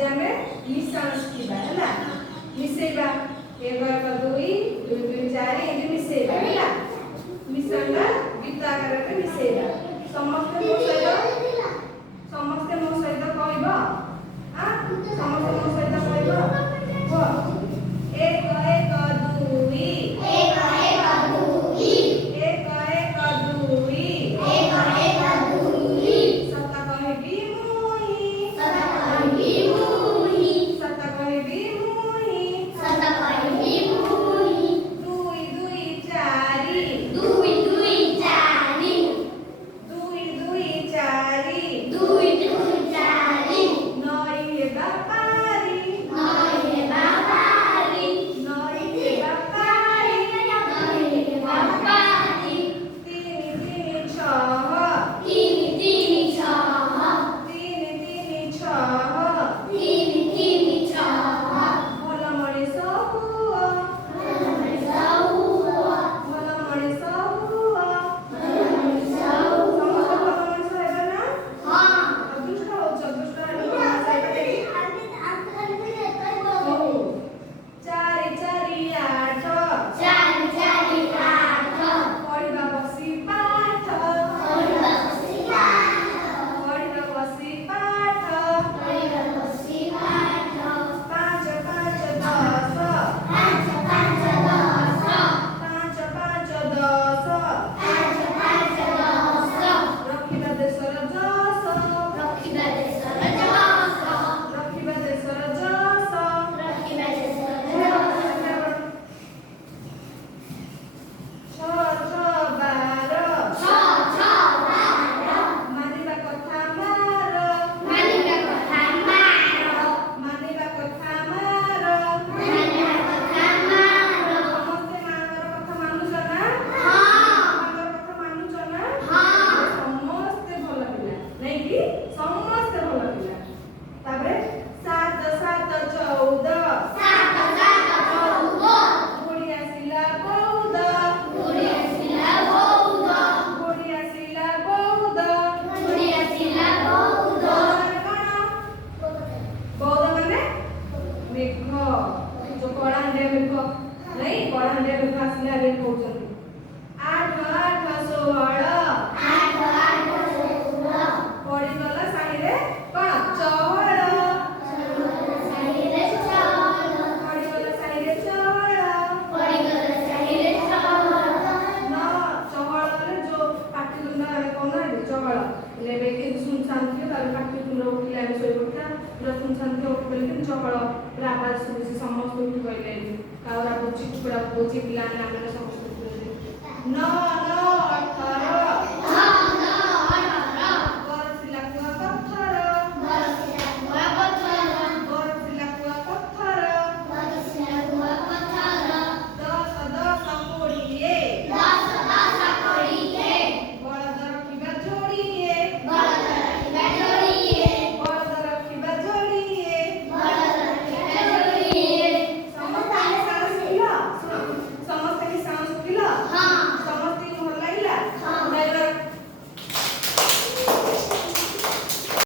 आज आम मिश्रण शिखा है मिसेबा 1 1 2 2 2 4 ये मिसेबा है मिश्रण गीत आकार में मिसेबा समस्त मो सहित कहब हां समस्त मो सहित कहब 1 1 2 1 1 2 1 1 2 1 1 2 सता कहबी मुई सता कहबी मुई 2 2 4 2 2 4 नई हेबा पारी नई हेबा पारी 3 3 6 3 3 6 ଭଲ ମଣିଷ ହୁଅ ଭଲ ମଣିଷ ହୁଅ ସମସ୍ତେ ଭଲ ମଣିଷ ହେବେ ନା ଅଦୃଷ୍ଟ ହଉଛ ଦୁଷ୍ଟ ହେଲେ ହଉ 4 4 8 ପଢ଼ିବା ବସି ପାଠ ପଢ଼ିବା ବସି ପାଠ 5 5 10 5 5 10 ରଖିବା ଦେଶର ଯଶ ରଖିବା ଦେଶର ଯଶ 6 6 12 ମାନିବା କଥା ମାର ସମସ୍ତେ ମାଙ୍କର କଥା ମାନୁଛ ନା ସମସ୍ତେ ଭଲ ପିଲା ନାଇଁ କି ସମସ୍ତେ ଭଲ ପିଲା ତାପରେ 7 7 14 ବୁଢ଼ୀ ଆସିଲା ବଉଦ ବୁଢ଼ୀ ଆସିଲା ବଉଦ ବଉଦ ମାନେ ମେଘ ଯୋଉ କଳାହାଣ୍ଡିଆ ମେଘ ନାଇଁ କଳାହାଣ୍ଡିଆ ମେଘ ଆସିଲା ରେ କହୁଛନ୍ତି 8 8 16 ପଡ଼ିଗଲା ସାହିରେ କଣ ଚହଳ ପଡ଼ିଗଲା ସାହିରେ ଚହଳ ନା ଚହଳରେ ଯୋଉ ପାଟିତୁଣ୍ଡ ଆମେ କହୁନାହାନ୍ତି ଚହଳ ଏବେ କିନ୍ତୁ ଶୁଣଶାନ୍ତି ତାପରେ ପାଟିତୁଣ୍ଡ ଉଠିଲେ ଆମେ ଶୋଇପଡ଼ିଥା ପୁରା ଶୁଣଶାନ୍ତି ଉଠିଲେ କିନ୍ତୁ ଚହଳ ପୁରା ଆବାଜ ଶୁଭୁଛି ସମସ୍ତେ ଉଠି କହିଲେ କାଉରା ବୁଝି କୁକୁଡ଼ା ବୁଝି ପିଲାମାନେ ଆମେ ସମସ୍ତେ ଉଠି ନ